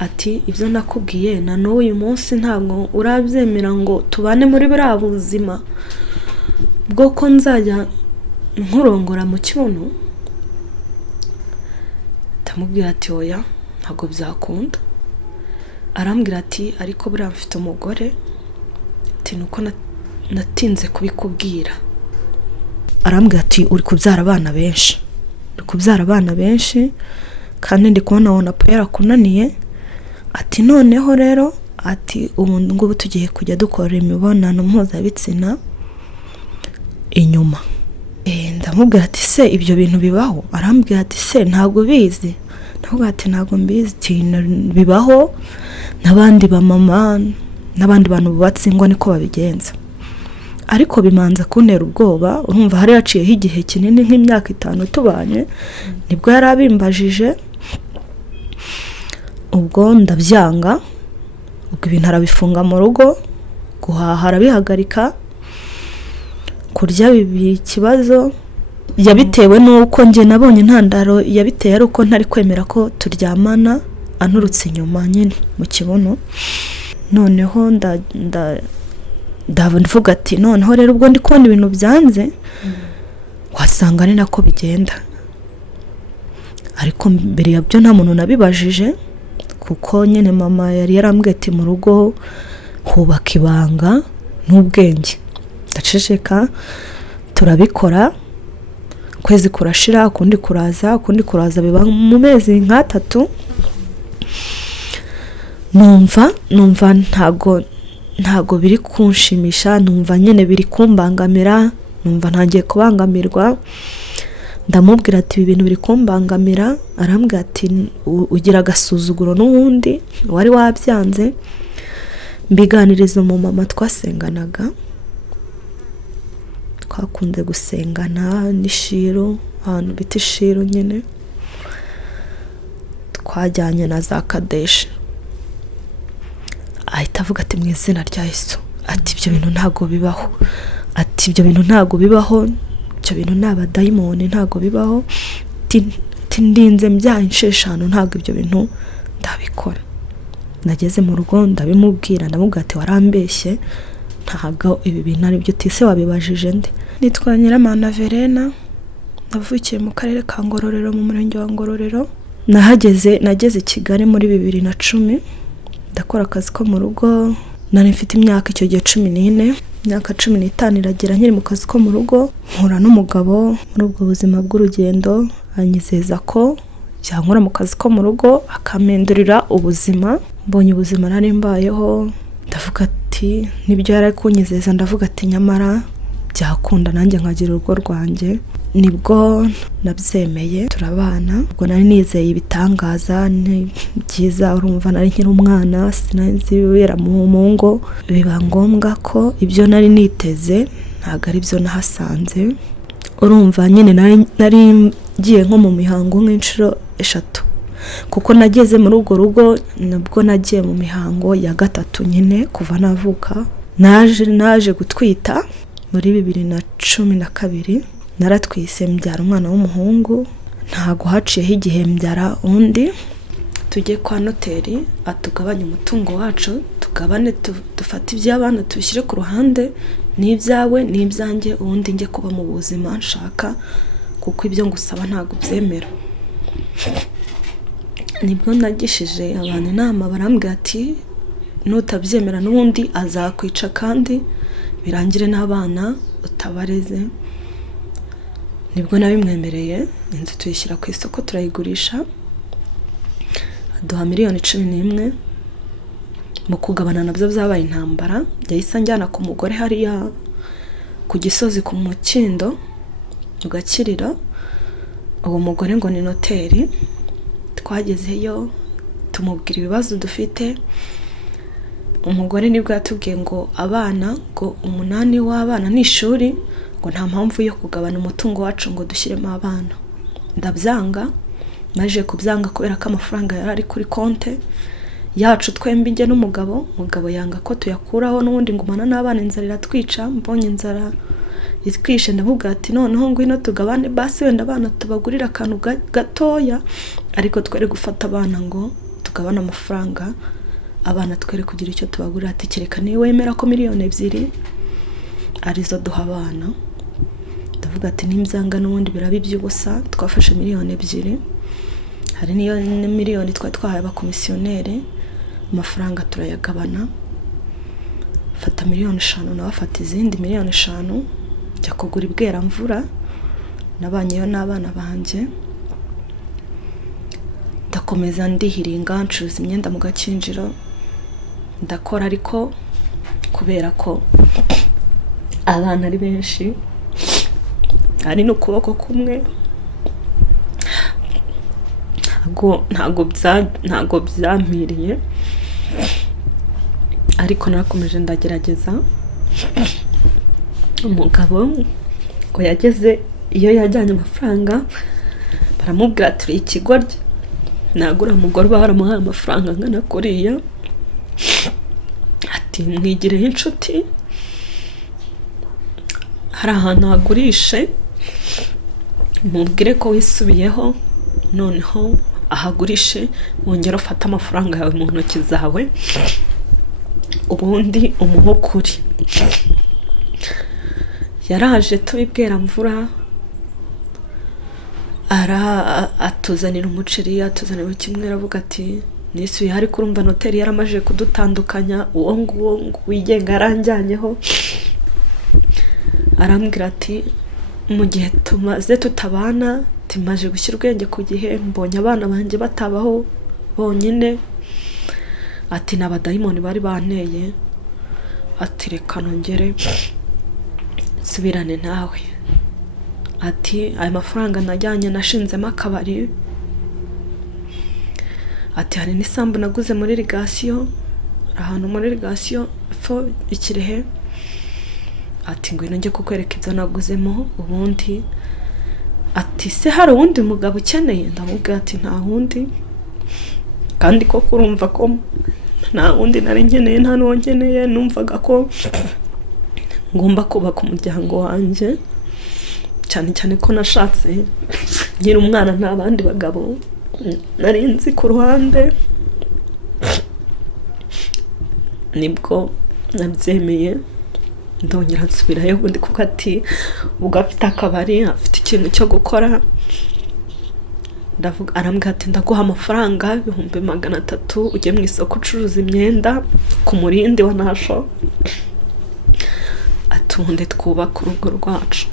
ati ibyo nakubwiye na n'uyu munsi ntabwo urabyemera ngo tubane muri buriya buzima bwo ko nzajya nkurongora mu kibuno. Ndamubwira ati oya ntabwo byakunda. Arambwira ati ariko buriya mfite umugore, ati nuko natinze kubikubwira. Arambwira ati uri kubyara abana benshi kandi ndi kubona Onapo yarakunaniye. Ati noneho rero ati ubundi ngubu tugiye kujya dukora imibonano mpuzabitsina inyuma. Ndamubwira ati se ibyo bintu bibaho? Arambwira ati se ntabwo bizi? Ndamubwira ati ntabwo mbizi. Bibaho n'abandi bamama n'abandi bantu bubatsingwa niko babigenza, ariko bimanza kuntera ubwoba. Urumva hari yaciyeho igihe kinini nk'imyaka 5 tubanye, nibwo yarabimbajije. Ubwo ndabyanga, ubwo ibintu arabifunga mu rugo, guhaha arabihagarika, kurya bibi ikibazo. Yabitewe nuko nje nabonye intandaro yabiteye ari uko ntari kwemera ko turyamana anturutse inyuma nyine mu kibuno. Noneho ndavuga ati noneho rero ubwo ndi kubona ibintu byanze wasanga ari nako bigenda. Ariko mbere yabyo nta muntu nabibajije, kuko nyine mama yari yarambwiye ati mu rugo hubaka ibanga n'ubwenge. Ndaceceka, turabikora, kwezi kurashira, kundi kuraza biba mu mezi nka 3. Numva ntago biri kunshimisha, numva nyene biri kumbangamira, numva ntangiye kubangamirwa. Ndamubwira ati ibi bintu biri kumbangamira. Arambwira ati ugira agasuzuguro n'ubundi wari wabyanze. Mbiganiriza mu mama twasenganaga, twakunze gusengana n'ishiro, ahantu bita ishiro nyene, twajyanye na za Kadeshi. Ahita avuga ati mu izina rya Yesu, ati ibyo bintu ntago bibaho, ati ibyo bintu ntago bibaho, ibyo bintu n'abadayimoni ntago bibaho, ndinze mbyaye insheshano ntago ibyo bintu ndabikora. Nageze mu rugo ndabimubwira, ndamubwira ati warambeshye, ntago ibi bintu ari byo. Tise wabibajije nde? Nitwa Nyiramana Verena, navukiye mu karere ka Ngororero mu murenge wa Ngororero. Nageze i Kigali muri 2010. Ndakora akazi ko mu rugo, nari mfite imyaka icyo gihe 14, imyaka 15 iragera nkiri mu kazi ko mu rugo. Mpura n'umugabo muri ubwo buzima bw'urugendo, anyizeza ko cyankora mu kazi ko mu rugo akamendurira ubuzima. Mbonye ubuzima nari mbayeho, ndavuga ati nibyo yari kunyizeza. Ndavuga ati nyamara byakunda nanjye nkagira urugo rwanjye. Nibwo nabyemeye, turabana. Ubwo nari nizeye ibitangaza ni byiza. Urumva nari nkiri umwana, sinzi bibera mu ngo. Biba ngombwa ko ibyo nari niteze ntago ari byo nahasanze. Urumva nyine nari ngiye nko mu mihango nk'inshuro 3, kuko nageze muri urwo rugo nabwo nagiye mu mihango ya 3 nyine kuva navuka. Naje gutwita muri 2012. Naratwise mbyara umwana w'umuhungu, ntago haciyeho igihe mbyara undi. Tujye kwa noteri atugabanya umutungo wacu, tugabane, dufate iby'abana tubishyire ku ruhande, n'ibyawe n'ibyanjye, ubundi njye kuba mu buzima nshaka, kuko ibyo ngusaba ntago byemera. Nibwo nagishije abantu inama, barambwira ati nutabyemera n'ubundi azakwica kandi birangire n'abana utabareze. Nibwo nabimwemereye, inzu tuyishyira ku isoko turayigurisha, aduha $11,000,000. Mu kugabana nabyo byabaye intambara. Yahise njyana ku mugore hariya ku Gisozi ku Mukindo ugakirira. Uwo mugore ngo ni noteri. Twagezeyo tumubwira ibibazo dufite. Umugore nibwo yatubwiye ngo abana, ngo 8 w'abana n'ishuri, ngo nta mpamvu yo kugabana umutungo wacu ngo dushyiremo abana. Ndabyanga, maje kubyanga kubera ko amafaranga yari ari kuri konte yacu twembi njye n'umugabo. Umugabo yanga ko tuyakuraho n'ubundi ngumana n'abana, inzara iratwica. Mbonye inzara itwishe, ndavuga ati noneho ngwino tugabane basi, wenda abana tubagurira akantu gatoya, ariko twere gufata abana ngo tugabana amafaranga abana twere kugira icyo tubagurira, ati kereka niwe wemera ko 2,000 arizo duha abana. Ndavuga ati nimbyanga n'ubundi biraba iby'ubusa, twafashe 2,000. Hari niyo 1,000,000 twahaye abakomisiyoneri, amafaranga turayagabana, fata 5,000,000 nawe afata izindi 5,000,000 njya kugura ibweramvura nabanyeyo n'abana banjye. Ndakomeza ndihiringa ncuruza imyenda mu Gakinjiro, ndakora, ariko kubera ko abana ari benshi ari n'ukuboko kumwe ntago byampiriye, ariko narakomeje ndagerageza. Umugabo ngo yageze iyo yajyanye amafaranga baramubwira turi ikigoryi, nagura umugore baramuhaye amafaranga ngana kuriya, ati mwigireho inshuti, hari ahantu hagurishe mubwire ko wisubiyeho, noneho ahagurishe wongera ufata amafaranga yawe mu ntoki zawe ubundi umuho kuri. Yaraje tubibwera mvura, atuzanira umuceri, atuzanira kimwe, aravuga ati nisubiye, ariko urumva noteri yaramaje kudutandukanya, uwo nguwo wigenga yaranjyanyeho. Arambwira ati mu gihe tumaze tutabana timaje gushyira ubwenge ku gihe, mbonye abana banjye batabaho bonyine, ati n'abadayimoni bari banteye, ati reka nongere subirane nawe. Ati ayo mafaranga najyanye nashinzemo akabari, ati hari n'isambu naguze muri Rigasiyo, ahantu muri Rigasiyo fo Ikirehe, ati ngwino njye kukwereka ibyo naguzemo ubundi. Ati se hari uwundi mugabo ukeneye? Ndamubwira ati nta wundi, kandi ko kurumva ko nta wundi nari nkeneye, nta n'uwo nkeneye. Numvaga ko ngomba kubaka umuryango wanjye, cyane cyane ko nashatse ngira umwana nta bandi bagabo nari nzi ku ruhande. Nibwo nabyemeye ndongera nsubirayo, ubundi kuko ati ubwo afite akabari, afite ikintu cyo gukora. Ndavuga, arambwira ati ndaguha amafaranga 300,000 ujye mu isoko ucuruza imyenda ku Murindi wa Nasho, atunde twubaka urugo rwacu.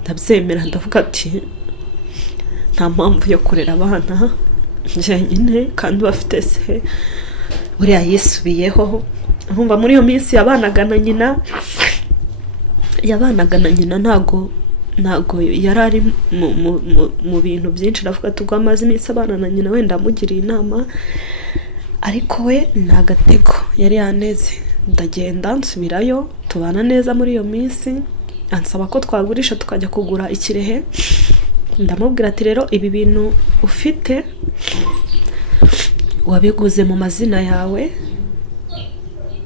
Ndabyemera, ndavuga ati nta mpamvu yo kurera abana njyenyine kandi bafite se buriya yisubiyeho. Urumva muri iyo minsi yabanaga na nyina, ntago yarari mu bintu byinshi. Ndavuga ati ubwo amaze iminsi abana na nyina wenda amugiriye inama, ariko we ni agatego yari yaneze. Ndagenda nsubirayo, tubana neza muri iyo minsi, ansaba ko twagurisha tukajya kugura Ikirehe. Ndamubwira ati rero ibi bintu ufite wabiguze mu mazina yawe,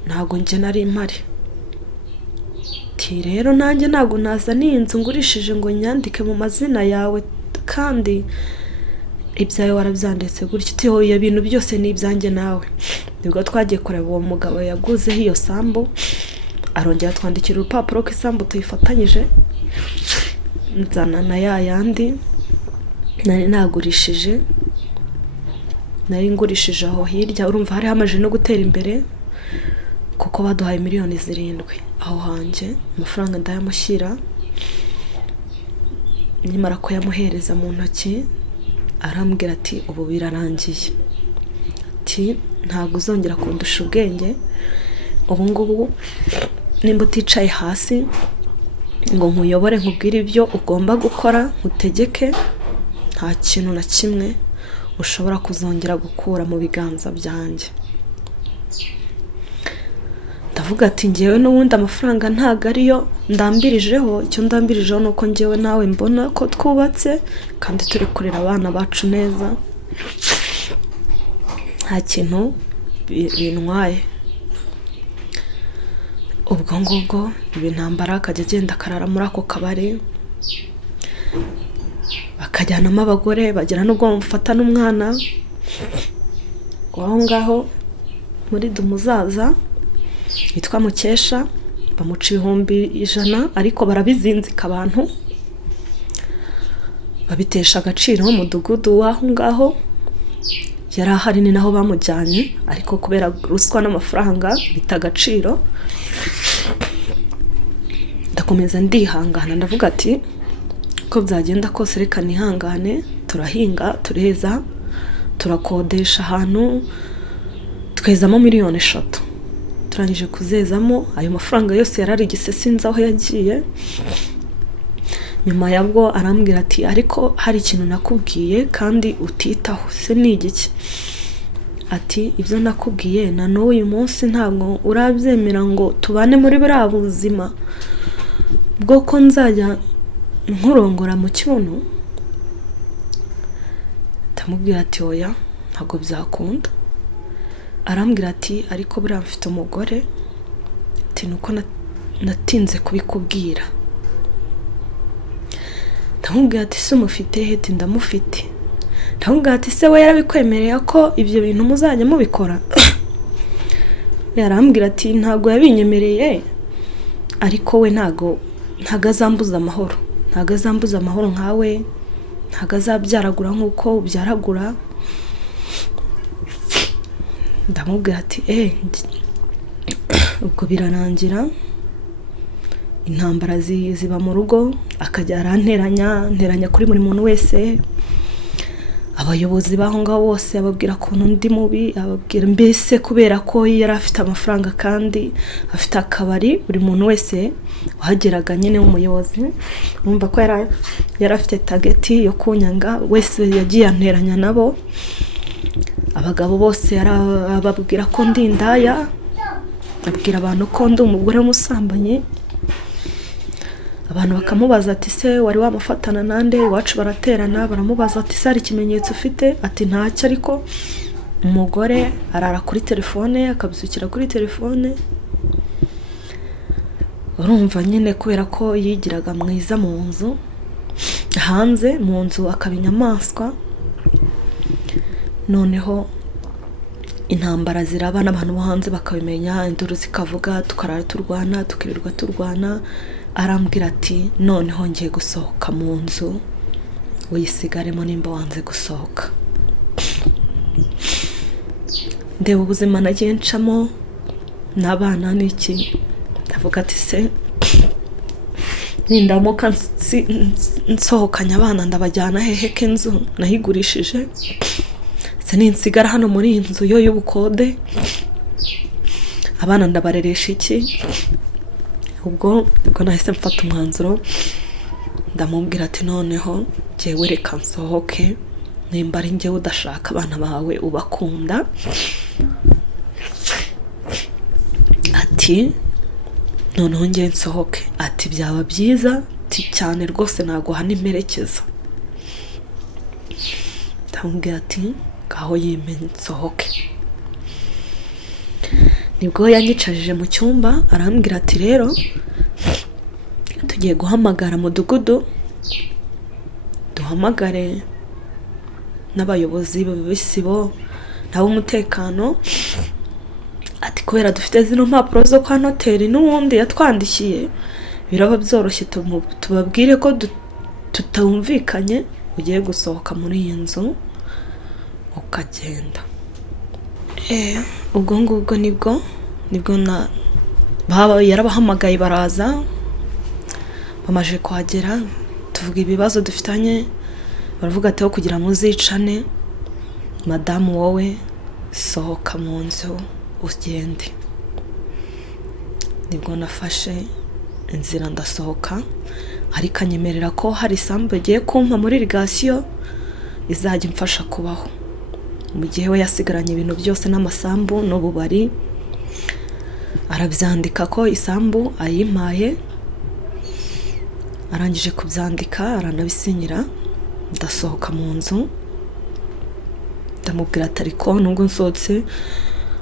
ntago njye nari mpari. Ati rero nanjye ntago naza n'inzu ngurishije ngo nyandike mu mazina yawe, kandi ibyawe warabyanditse gutyo. Ati iyo bintu byose ni ibyanjye nawe. Nibwo twagiye kureba uwo mugabo yaguzeho iyo sambu, arongera twandikira urupapuro ko isambu tuyifatanyije, nzana na yandi nari nagurishije, nari ngurishije aho hirya. Urumva hari hamaje no gutera imbere, kuko baduhaye 7,000,000 aho hanjye. Amafaranga ndayamushyira, nimara kuyamuhereza mu ntoki arambwira ati ubu birarangiye, ati ntabwo uzongera kundusha ubwenge, ubu ngubu nimba uticaye hasi ngo nkuyobore nkubwire ibyo ugomba gukora, nkutegeke, nta kintu na kimwe ushobora kuzongera gukura mu biganza byanjye. Ndavuga ati ngewe n'ubundi amafaranga ntago ariyo ndambirijeho, icyo ndambirijeho nuko ngewe nawe mbona ko twubatse kandi turi kurera abana bacu neza, nta kintu bintwaye. Ubwo ngubwo ibintambara akajya agenda akarara muri ako kabari, akajyanamo abagore bagera n'ubwo bamufata n'umwana waho ngaho muri Dumuzaza yitwa Mukesha, bamuca 100,000 ariko barabizinzika abantu babitesha agaciro mu mudugudu waho ngaho yari ahari, ni naho bamujyanye, ariko kubera ruswa n'amafaranga bita agaciro. Ndakomeza ndihangana ndavuga ati ko byagenda kose reka nihangane, turahinga tureza turakodesha ahantu twezamo 3,000,000. Turangije kuzezamo ayo mafaranga yose yararigise sinzi aho yagiye. Nyuma yabwo arambwira ati ariko hari ikintu nakubwiye kandi utitaho, se ni igiki? Ati ibyo nakubwiye na n'uyu munsi ntabwo urabyemera ngo tubane muri buriya buzima bwo ko nzajya nkurongora mu kibuno. Ndamubwira ati oya ntabwo byakunda. Arambwira ati ariko buriya mfite umugore, ati nuko natinze kubikubwira. Ndamubwira ati se umufite he? Ati ndamufite. Ndamubwira ati se we yarabikwemereye ko ibyo bintu muzajya mubikora? Yarambwira ati ntabwo yabinyemereye, ariko we ntago azambuza amahoro, ntago azambuza amahoro nkawe, ntago azabyaragura nkuko ubyaragura. Ndamubwira ati ubwo birarangira, intambara ziba mu rugo, akajya aranteranya kuri buri muntu wese. Abayobozi baho ngaho bose ababwira ko undi mubi, ababwira mbese kubera ko yari afite amafaranga kandi afite akabari, buri muntu wese wahageraga nyine w'umuyobozi numva ko yari afite targeti yo kunyanga, wese yagiye anteranya nabo. Abagabo bose ababwira ko ndi indaya, abwira abantu ko ndi umugore w'umusambanyi. Abantu bakamubaza ati se wari wamufatana nande? Iwacu baraterana baramubaza ati se hari ikimenyetso ufite? Ati ntacyo, ariko umugore arara kuri telefone, akabisukira kuri telefone. Urumva nyine kubera ko yigiraga mwiza mu nzu, hanze mu nzu akaba inyamaswa. Noneho intambara ziraba n'abantu bo hanze bakabimenya, induru zikavuga, tukarara turwana, tukirirwa turwana. Arambwira ati noneho ngiye gusohoka mu nzu, uyisigaremo nimba wanze gusohoka. Ndeba ubuzima nagiye ncamo n'abana n'iki, ndavuga ati se nindamuka nsohokanye abana ndabajyana hehe k'inzu nahigurishije? Se ninsigara hano muri iyi nzu yo y'ubukode, abana ndabareresha iki? Ubwo nahise mfata umwanzuro, ndamubwira ati noneho njyewe reka nsohoke, nimba ari njyewe udashaka abana bawe ubakunda. Ati noneho njye nsohoke. Ati byaba byiza, ati cyane rwose naguha n'imperekeza. Ndamubwira ati ngaho yimenye nsohoke. Nibwo yanyicajije mu cyumba arambwira ati rero tugiye guhamagara mudugudu, duhamagare n'abayobozi b'ibisibo n'ab'umutekano. Ati kubera dufite zino mpapuro zo kwa noteri n'ubundi yatwandikiye, biraba byoroshye tubabwire ko tutumvikanye, ugiye gusohoka muri iyi nzu ukagenda. Ubwo ngubwo nibwo yarabahamagaye baraza. Bamaje kuhagera tuvuga ibibazo dufitanye, baravuga ati kugira muzicane, madamu wowe sohoka mu nzu ugende. Nibwo nafashe inzira ndasohoka, ariko anyemerera ko hari isambu agiye kumpa muri irigasiyo izajya imfasha kubaho, mu gihe we yasigaranye ibintu byose n'amasambu n'ububari. Arabyandika ko isambu ayimpaye, arangije kubyandika aranabisinyira. Ndasohoka mu nzu, ndamubwira ati ariko nubwo nsohotse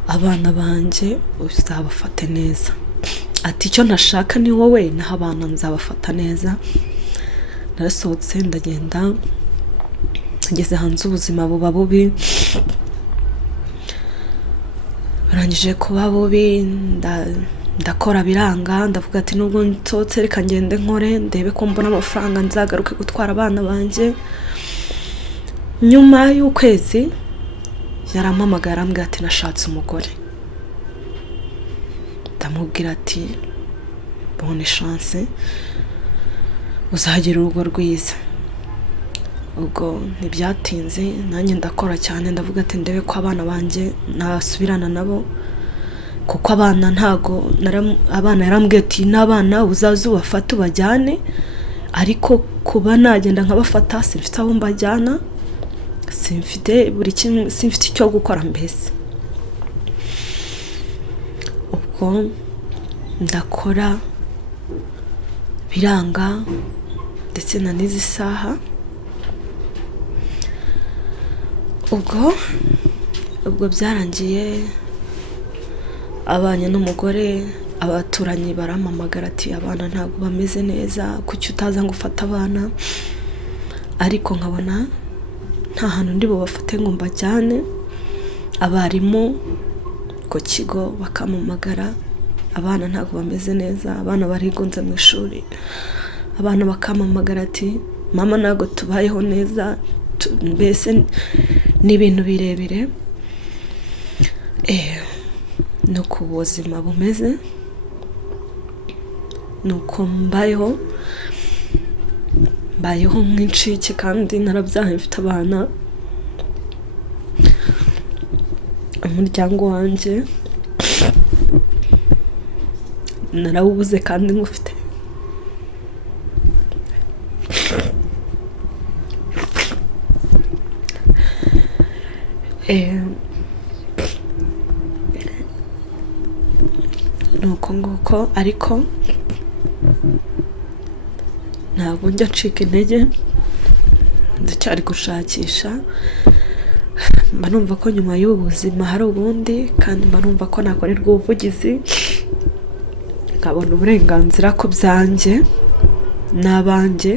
abana banjye uzabafate neza. Ati icyo ntashaka ni wowe, naho abana nzabafata neza. Narasohotse ndagenda ngeze hanze ubuzima buba bubi, barangije kuba bubi, ndakora biranga, ndavuga ati nubwo nsotse reka ngende nkore ndebe ko mbona amafaranga nzagaruke gutwara abana banjye. Nyuma y'ukwezi yarampamagara arambwira ati nashatse umugore. Ndamubwira ati bonne chance, uzagira urugo rwiza. Ubwo ntibyatinze nanjye ndakora cyane, ndavuga ati ndebe ko abana banjye nasubirana nabo, kuko abana ntago abana yarambwiye ati n'abana uzaze ubafate ubajyane, ariko kuba nagenda nkabafata simfite aho mbajyana, simfite buri kimwe, simfite icyo gukora mbese. Ubwo ndakora biranga ndetse na n'izi saha. Ubwo byarangiye abanye n'umugore, abaturanyi barampamagara ati abana ntabwo bameze neza, kuki utaza ngo ufate abana. Ariko nkabona nta hantu ndi bubafate ngo mbajyane. Abarimu ku kigo bakampamagara, abana ntabwo bameze neza, abana barigunze mu ishuri. Abana bakampamagara ati mama ntabwo tubayeho neza, mbese ni ibintu birebire. Nuko ubuzima bumeze, nuko mbayeho nk'incike, kandi narabyaye mfite abana. Umuryango wanjye narawubuze kandi ngufite. Nuko nguko, ariko ntabwo njya ncika intege, ndacyari gushakisha. Mba numva ko nyuma y'ubu buzima hari ubundi, kandi mba numva ko nakorerwa ubuvugizi nkabona uburenganzira ku byanjye n'abanjye.